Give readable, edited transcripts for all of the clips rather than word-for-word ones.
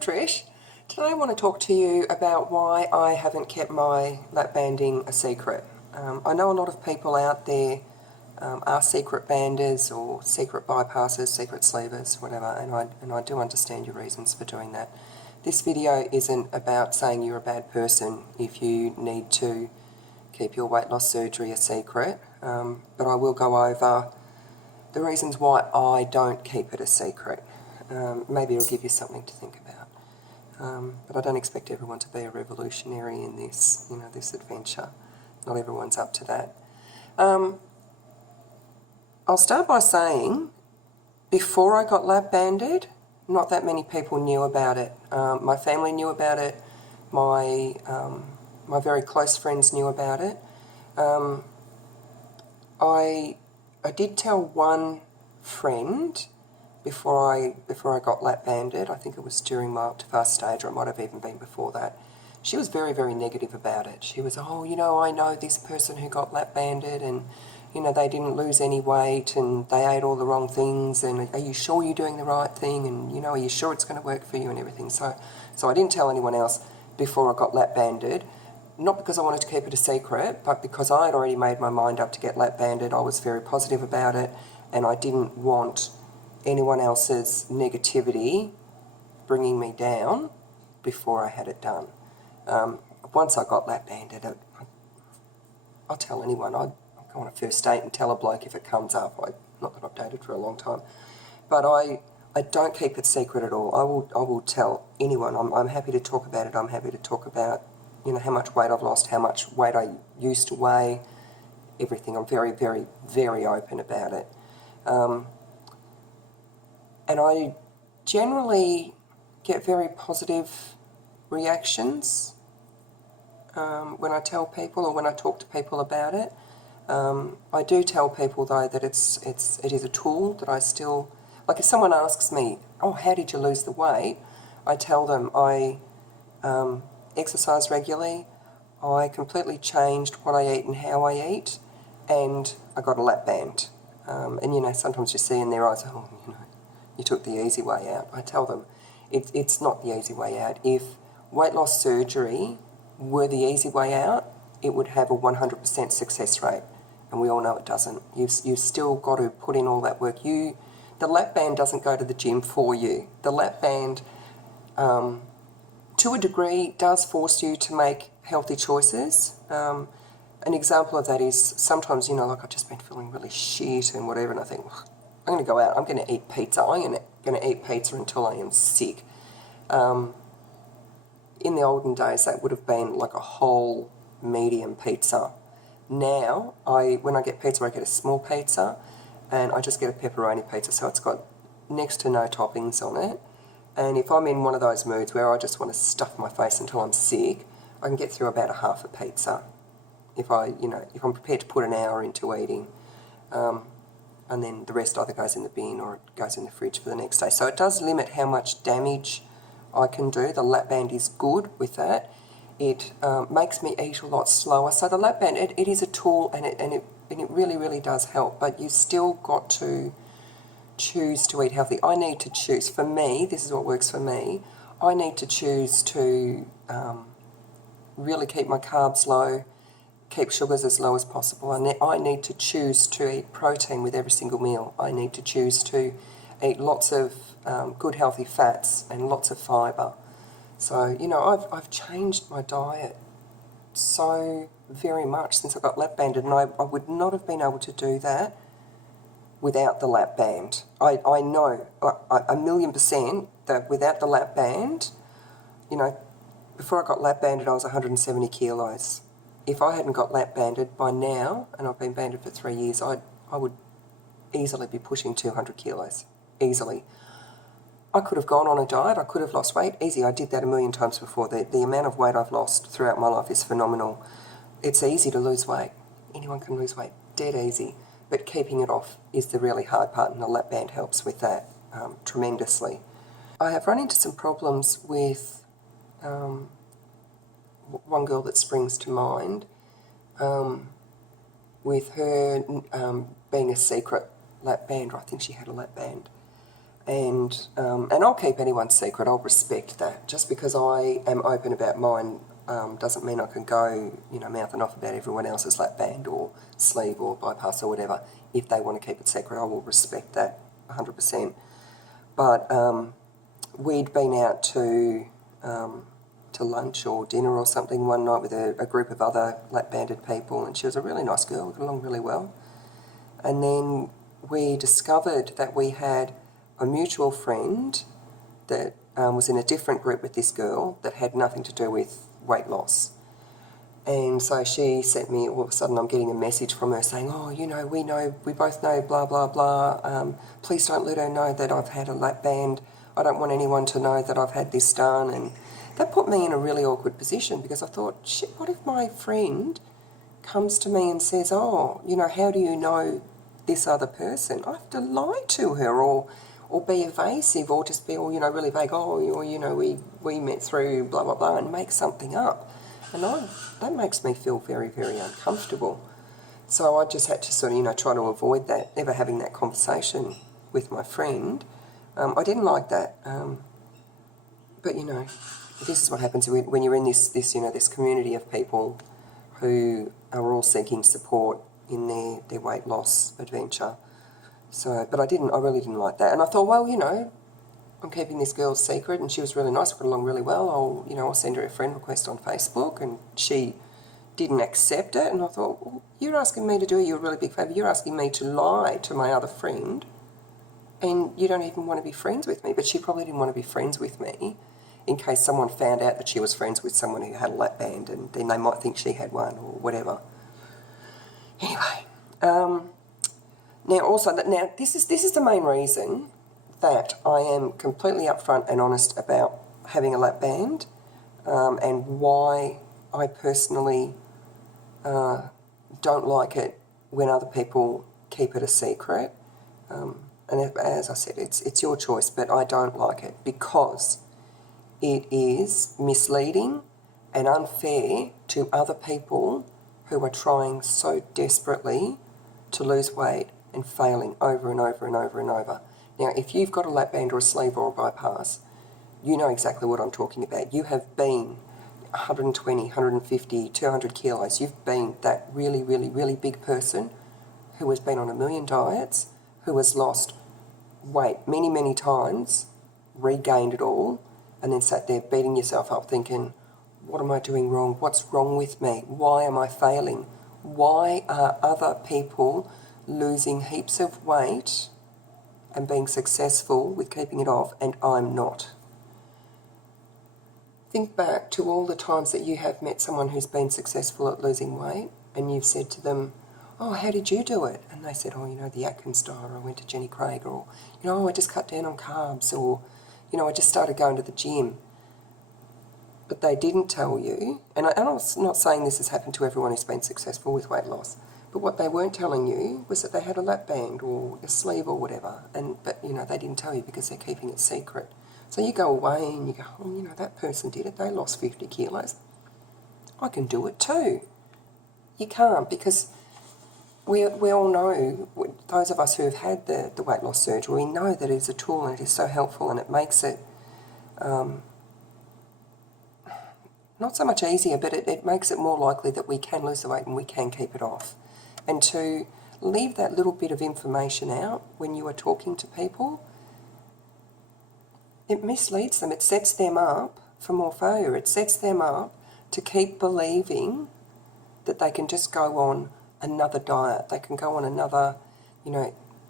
Trish. Today I want to talk to you about why I haven't kept my lap banding a secret. I know a lot of people out there are secret banders or secret bypassers, secret sleevers, whatever, and I do understand your reasons for doing that. This video isn't about saying you're a bad person if you need to keep your weight loss surgery a secret, but I will go over the reasons why I don't keep it a secret. Maybe it'll give you something to think about. But I don't expect everyone to be a revolutionary in this, this adventure. Not everyone's up to that. I'll start by saying, before I got lap banded, not that many people knew about it. My family knew about it. My very close friends knew about it. I did tell one friend before I got lap banded. I think it was during my Optifast stage, or it might have even been before that. She was very, very negative about it. She was, I know this person who got lap banded and, they didn't lose any weight and they ate all the wrong things, and are you sure you're doing the right thing, and, are you sure it's going to work for you and everything. So I didn't tell anyone else before I got lap banded, not because I wanted to keep it a secret, but because I had already made my mind up to get lap banded. I was very positive about it, and I didn't want anyone else's negativity bringing me down before I had it done. Once I got lap banded, I'll tell anyone. I'll go on a first date and tell a bloke if it comes up. Not that I've dated for a long time, but I don't keep it secret at all. I will tell anyone. I'm happy to talk about it. I'm happy to talk about how much weight I've lost, how much weight I used to weigh, everything. I'm very, very, very open about it. And I generally get very positive reactions when I tell people or when I talk to people about it. I do tell people though that it is a tool that I still, like if someone asks me, how did you lose the weight? I tell them I exercise regularly, I completely changed what I eat and how I eat, and I got a lap band. And sometimes you see in their eyes, you took the easy way out. I tell them it's not the easy way out. If weight loss surgery were the easy way out, it would have a 100% success rate, and we all know it doesn't. You've still got to put in all that work. The lap band doesn't go to the gym for you. The lap band, to a degree, does force you to make healthy choices. An example of that is sometimes, like I've just been feeling really shit and whatever, and I think, I'm going to go out, I'm going to eat pizza. I'm going to eat pizza until I am sick. In the olden days, that would have been like a whole medium pizza. Now, when I get pizza, I get a small pizza, and I just get a pepperoni pizza, so it's got next to no toppings on it. And if I'm in one of those moods where I just want to stuff my face until I'm sick, I can get through about a half a pizza. If I'm prepared to put an hour into eating, and then the rest either goes in the bin or it goes in the fridge for the next day. So it does limit how much damage I can do. The lap band is good with that. It makes me eat a lot slower. So the lap band, it is a tool, and it really, really does help. But you still got to choose to eat healthy. I need to choose. For me, this is what works for me. I need to choose to really keep my carbs low, keep sugars as low as possible. I need to choose to eat protein with every single meal. I need to choose to eat lots of good healthy fats and lots of fibre. So, I've changed my diet so very much since I got lap banded, and I would not have been able to do that without the lap band. I know 1,000,000% that without the lap band, before I got lap banded I was 170 kilos. If I hadn't got lap banded by now, and I've been banded for 3 years, I would easily be pushing 200 kilos. Easily. I could have gone on a diet, I could have lost weight, easy. I did that a million times before. The amount of weight I've lost throughout my life is phenomenal. It's easy to lose weight. Anyone can lose weight, dead easy. But keeping it off is the really hard part, and the lap band helps with that tremendously. I have run into some problems with one girl that springs to mind, with her being a secret lap bander. I think she had a lap band. And I'll keep anyone's secret. I'll respect that. Just because I am open about mine doesn't mean I can go, mouthing off about everyone else's lap band or sleeve or bypass or whatever. If they want to keep it secret, I will respect that 100%. But we'd been out to lunch or dinner or something one night with a group of other lap-banded people, and she was a really nice girl, got along really well. And then we discovered that we had a mutual friend that was in a different group with this girl that had nothing to do with weight loss. And so she sent me, all of a sudden I'm getting a message from her saying, oh, we both know blah, blah, blah. Please don't let her know that I've had a lap band. I don't want anyone to know that I've had this done. And that put me in a really awkward position because I thought, shit, what if my friend comes to me and says, oh, how do you know this other person? I have to lie to her or be evasive or just be really vague, we met through blah, blah, blah, and make something up. And that makes me feel very, very uncomfortable. So I just had to sort of, try to avoid that, never having that conversation with my friend. I didn't like that. But, this is what happens when you're in this community of people who are all seeking support in their weight loss adventure. So, but I really didn't like that. And I thought, well, I'm keeping this girl's secret and she was really nice, we got along really well. I'll send her a friend request on Facebook, and she didn't accept it. And I thought, well, you're asking me to do you a really big favour. You're asking me to lie to my other friend and you don't even want to be friends with me. But she probably didn't want to be friends with me in case someone found out that she was friends with someone who had a lap band, and then they might think she had one or whatever. Anyway, now this is the main reason that I am completely upfront and honest about having a lap band, and why I personally don't like it when other people keep it a secret. And as I said, it's your choice, but I don't like it because it is misleading and unfair to other people who are trying so desperately to lose weight and failing over and over and over and over. Now, if you've got a lap band or a sleeve or a bypass, you know exactly what I'm talking about. You have been 120, 150, 200 kilos. You've been that really, really, really big person who has been on a million diets, who has lost weight many, many times, regained it all, and then sat there beating yourself up thinking, what am I doing wrong? What's wrong with me? Why am I failing? Why are other people losing heaps of weight and being successful with keeping it off and I'm not? Think back to all the times that you have met someone who's been successful at losing weight and you've said to them, oh, how did you do it? And they said, oh, the Atkins diet, or I went to Jenny Craig, or, I just cut down on carbs, or, I just started going to the gym. But they didn't tell you, and I'm not saying this has happened to everyone who's been successful with weight loss, but what they weren't telling you was that they had a lap band or a sleeve or whatever, but they didn't tell you because they're keeping it secret. So you go away and you go, oh, that person did it, they lost 50 kilos. I can do it too. You can't, because we all know, those of us who have had the weight loss surgery, we know that it's a tool and it is so helpful, and it makes it not so much easier, but it makes it more likely that we can lose the weight and we can keep it off. And to leave that little bit of information out when you are talking to people, it misleads them. It sets them up for more failure. It sets them up to keep believing that they can just go on another diet. They can go on another,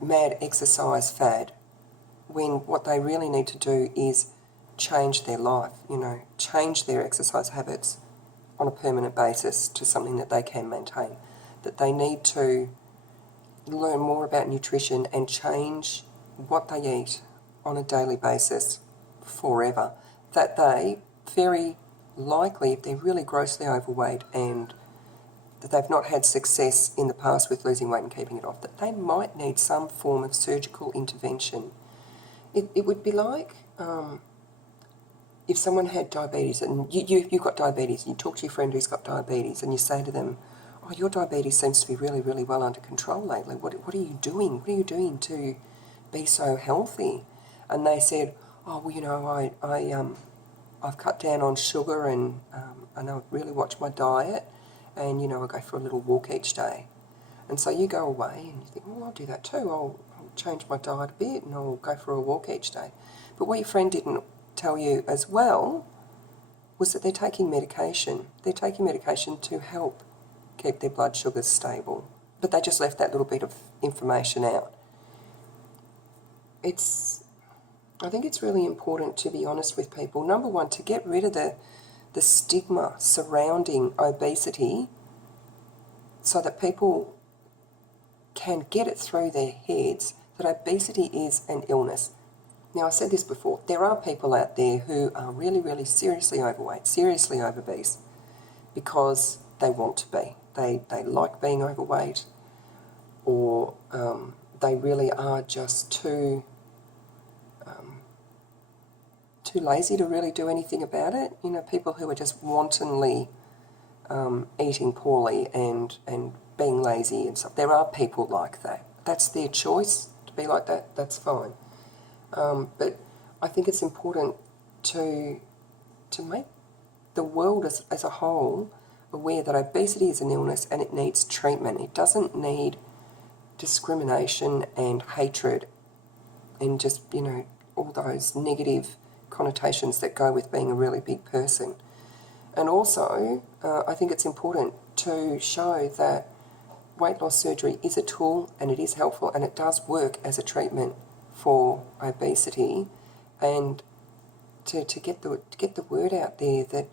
mad exercise fad, when what they really need to do is change their life, change their exercise habits on a permanent basis to something that they can maintain. That they need to learn more about nutrition and change what they eat on a daily basis forever. That they, very likely, if they're really grossly overweight and that they've not had success in the past with losing weight and keeping it off, that they might need some form of surgical intervention. It would be like if someone had diabetes and you've got diabetes, and you talk to your friend who's got diabetes and you say to them, oh, your diabetes seems to be really, really well under control lately. What are you doing? What are you doing to be so healthy? and they said, oh, well, you know, I've cut down on sugar and I really watch my diet, and, you know, I go for a little walk each day. And so you go away and you think, well, I'll do that too. I'll change my diet a bit and I'll go for a walk each day. But what your friend didn't tell you as well was that they're taking medication. They're taking medication to help keep their blood sugars stable. But they just left that little bit of information out. I think it's really important to be honest with people. Number one, to get rid of the stigma surrounding obesity so that people can get it through their heads that obesity is an illness. Now, I said this before, there are people out there who are really, really seriously overweight, seriously obese, because they want to be. They like being overweight, or they really are just too lazy to really do anything about it. You know, people who are just wantonly eating poorly and being lazy and stuff. There are people like that. That's their choice to be like that. That's fine. But I think it's important to make the world as a whole aware that obesity is an illness and it needs treatment. It doesn't need discrimination and hatred and just, you know, all those negative connotations that go with being a really big person. And also, I think it's important to show that weight loss surgery is a tool and it is helpful and it does work as a treatment for obesity, and to get the word out there that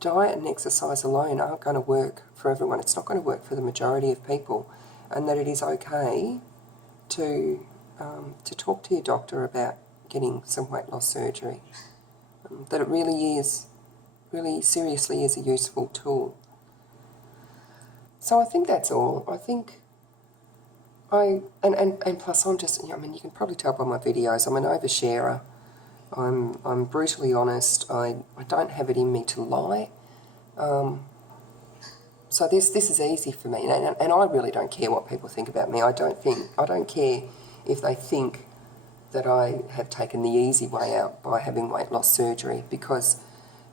diet and exercise alone aren't going to work for everyone. It's not going to work for the majority of people, and that it is okay to talk to your doctor about getting some weight loss surgery. That it really seriously is a useful tool. So I think that's all. I think and plus I'm just, I mean, you can probably tell by my videos, I'm an oversharer. I'm brutally honest. I don't have it in me to lie. So this is easy for me, and I really don't care what people think about me. I don't care if they think that I have taken the easy way out by having weight loss surgery, because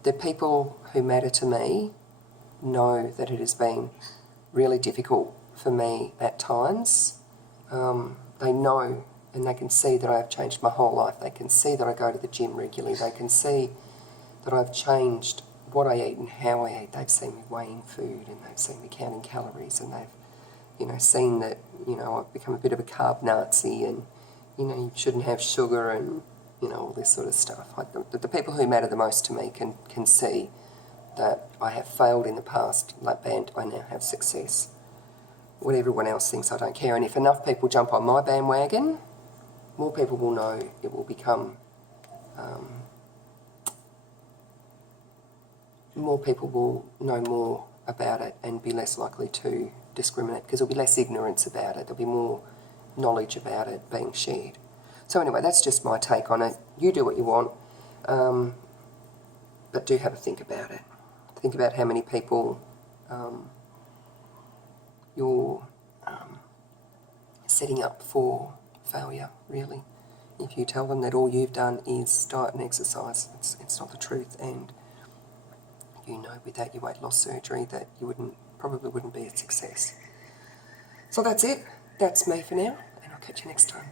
the people who matter to me know that it has been really difficult for me at times. They know and they can see that I have changed my whole life. They can see that I go to the gym regularly. They can see that I've changed what I eat and how I eat. They've seen me weighing food and they've seen me counting calories, and they've, you know, seen that, you know, I've become a bit of a carb Nazi, and, you know, you shouldn't have sugar and, you know, all this sort of stuff. The people who matter the most to me can see that I have failed in the past, and I now have success. What everyone else thinks, I don't care. And if enough people jump on my bandwagon, more people will know. It will become, more people will know more about it and be less likely to discriminate, because there'll be less ignorance about it. There'll be more knowledge about it being shared. So anyway, that's just my take on it. You do what you want, but do have a think about it. Think about how many people you're setting up for failure, really. If you tell them that all you've done is diet and exercise, it's not the truth, and you know without your weight loss surgery that you probably wouldn't be a success. So that's it. That's me for now, and I'll catch you next time.